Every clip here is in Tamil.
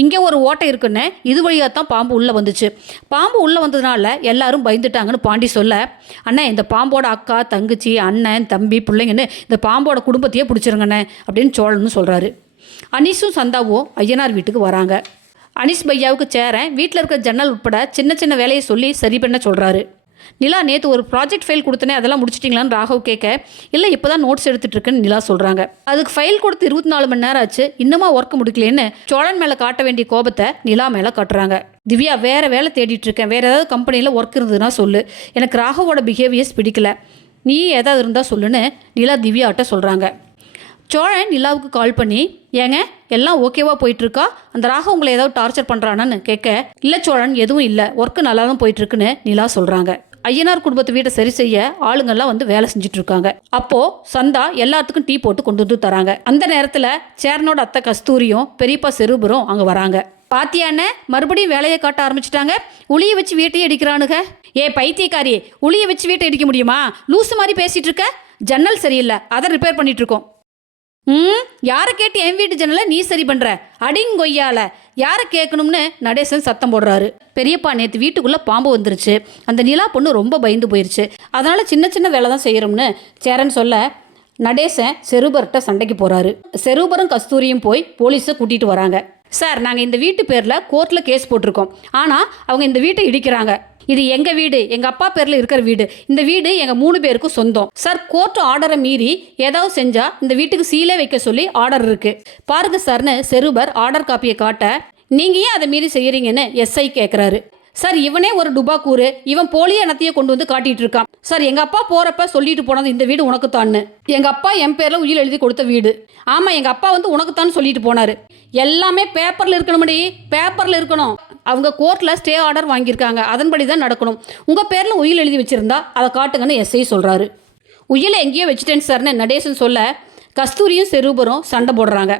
இங்கே ஒரு ஓட்டை இருக்குன்னு இது வழியாக தான் பாம்பு உள்ளே வந்துச்சு. பாம்பு உள்ளே வந்ததுனால எல்லாரும் பயந்துட்டாங்கன்னு பாண்டி சொல்ல அண்ணே இந்த பாம்போட அக்கா தங்கச்சி அண்ணன் தம்பி பிள்ளைங்கன்னு இந்த பாம்போட குடும்பத்தையே பிடிச்சிருங்கண்ணே அப்படின்னு சோழன்னு சொல்கிறாரு அனீஸும் சந்தாவும் ஐயனார் வீட்டுக்கு வராங்க. அனீஸ் பையாவுக்கு சேரேன் வீட்டில் இருக்க ஜன்னல் உட்பட சின்ன சின்ன வேலையை சொல்லி சரி பண்ண சொல்கிறாரு நிலா நேற்று ஒரு ப்ராஜெக்ட் ஃபைல் கொடுத்தனே அதெல்லாம் முடிச்சிட்டிங்களான்னு ராகவ் கேட்க இல்லை இப்போ தான் நோட்ஸ் எடுத்துட்டுருக்குன்னு நிலா சொல்கிறாங்க அதுக்கு ஃபைல் கொடுத்து இருபத்தி நாலு மணி நேரம் ஆச்சு இன்னுமா ஒர்க் முடிக்கலன்னு சோழன் மேலே காட்ட வேண்டிய கோபத்தை நிலா மேலே காட்டுறாங்க. திவ்யா வேறு வேலை தேடிட்டு இருக்கேன். வேறு ஏதாவது கம்பெனியில் ஒர்க் இருந்ததுன்னா சொல்லு. எனக்கு ராகவோட பிஹேவியர்ஸ் பிடிக்கல. நீ ஏதாவது இருந்தால் சொல்லுன்னு நிலா திவ்யாட்ட சொல்கிறாங்க சோழன் நிலாவுக்கு கால் பண்ணி ஏங்க எல்லாம் ஓகேவா போயிட்டுருக்கா? அந்த ராக உங்களை ஏதாவது டார்ச்சர் பண்ணுறானான்னு கேட்க இல்லை சோழன் எதுவும் இல்லை. ஒர்க்கு நல்லா தான் போயிட்டுருக்குன்னு நிலா சொல்கிறாங்க ஐயனார் குடும்பத்து வீட்டை சரி செய்ய ஆளுங்கெல்லாம் வந்து வேலை செஞ்சுட்டு இருக்காங்க அப்போ சந்தா எல்லாத்துக்கும் டீ போட்டு கொண்டு வந்து தராங்க. அந்த நேரத்தில் சேரனோட அத்தை கஸ்தூரியும் பெரியப்பா செருபரும் அங்கே வராங்க. பாத்தியாண்ணே மறுபடியும் வேலையை காட்ட ஆரம்பிச்சிட்டாங்க? உளியை வச்சு வீட்டையே அடிக்கிறானுங்க ஏ பைத்தியக்காரி உளியை வச்சு வீட்டை அடிக்க முடியுமா? லூசு மாதிரி பேசிட்டு இருக்க ஜன்னல் சரியில்லை. அதை ரிப்பேர் பண்ணிட்டு இருக்கோம் ம்? யாரை கேட்டு என் வீட்டு ஜன்னலை நீ சரி பண்ற? அடிங்கொய்யால யாரை கேட்கணும்னு நடேசன் சத்தம் போடுறாரு. பெரியப்பா நேற்று வீட்டுக்குள்ளே பாம்பு வந்துருச்சு. அந்த நிலா பொண்ணு ரொம்ப பயந்து போயிருச்சு. அதனால் சின்ன சின்ன வேலை தான் செய்கிறோம்னு சேரன் சொல்ல நடேசன் செருபர்கிட்ட சண்டைக்கு போகிறாரு செருபரும் கஸ்தூரியும் போய் போலீஸை கூட்டிகிட்டு வராங்க. சார் நாங்கள் இந்த வீட்டு பேரில் கோர்ட்டில் கேஸ் போட்டிருக்கோம். ஆனால் அவங்க இந்த வீட்டை இடிக்கிறாங்க. இது எங்க வீடு? எங்க அப்பா பேர்ல இருக்கிற வீடு. இந்த வீடு எங்க மூணு பேருக்கும் சொந்தம். சார் கோர்ட் ஆர்டரை மீறி ஏதாவது செஞ்சா இந்த வீட்டுக்கு சீலே வைக்க சொல்லி ஆர்டர் இருக்கு. பாருங்க சார்னு செருபர் ஆர்டர் காப்பியை காட்ட நீங்க ஏன் அதை மீறி செய்யறீங்கன்னு எஸ்ஐ கேட்குறாரு சார் இவனே ஒரு டுபா கூறு இவன் போலிய இனத்தையே கொண்டு வந்து காட்டிட்டு இருக்கான். சார் எங்க அப்பா போறப்ப சொல்லிட்டு போனது இந்த வீடு உனக்கு தான்னு எங்க அப்பா என் பேர்ல உயிர் எழுதி கொடுத்த வீடு. ஆமா எங்க அப்பா வந்து உனக்கு தான் சொல்லிட்டு போனாரு. எல்லாமே பேப்பர்ல இருக்கணும்டி. பேப்பர்ல இருக்கணும். அவங்க கோர்ட்டில் ஸ்டே ஆர்டர் வாங்கியிருக்காங்க. அதன்படி தான் நடக்கணும். உங்கள் பேரில் உயில் எழுதி வச்சுருந்தா அதை காட்டுங்கன்னு எஸ்ஐ சொல்கிறாரு உயிலை எங்கேயோ வச்சுட்டேன் சார்னு நடேசன் சொல்ல கஸ்தூரியும் செரூபரும் சண்டை போடுறாங்க.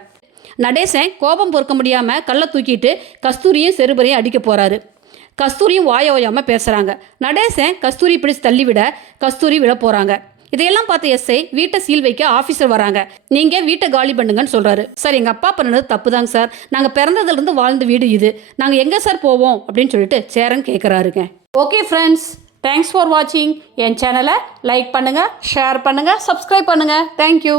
நடேசன் கோபம் பொறுக்க முடியாமல் கல்லை தூக்கிட்டு கஸ்தூரியும் செருபரையும் அடிக்க போகிறாரு கஸ்தூரியும் வாய ஓயாமல் பேசுகிறாங்க நடேசன் கஸ்தூரி பிடிச்சு தள்ளிவிட கஸ்தூரி விட போகிறாங்க இதையெல்லாம் பார்த்த எஸ்ஐ வீட்டை சீல் வைக்க ஆஃபீஸர் வராங்க. நீங்கள் வீட்டை காலி பண்ணுங்கன்னு சொல்றாரு. சார் எங்கள் அப்பா பண்ணது தப்பு தாங்க சார். நாங்கள் பிறந்ததுலேருந்து வாழ்ந்த வீடு இது. நாங்கள் எங்கே சார் போவோம் அப்படின்னு சொல்லிட்டு சேரன் கேட்குறாருங்க ஓகே ஃப்ரெண்ட்ஸ் தேங்க்ஸ் ஃபார் வாட்சிங் என் சேனலை லைக் பண்ணுங்கள் ஷேர் பண்ணுங்கள் சப்ஸ்கிரைப் பண்ணுங்கள் தேங்க்யூ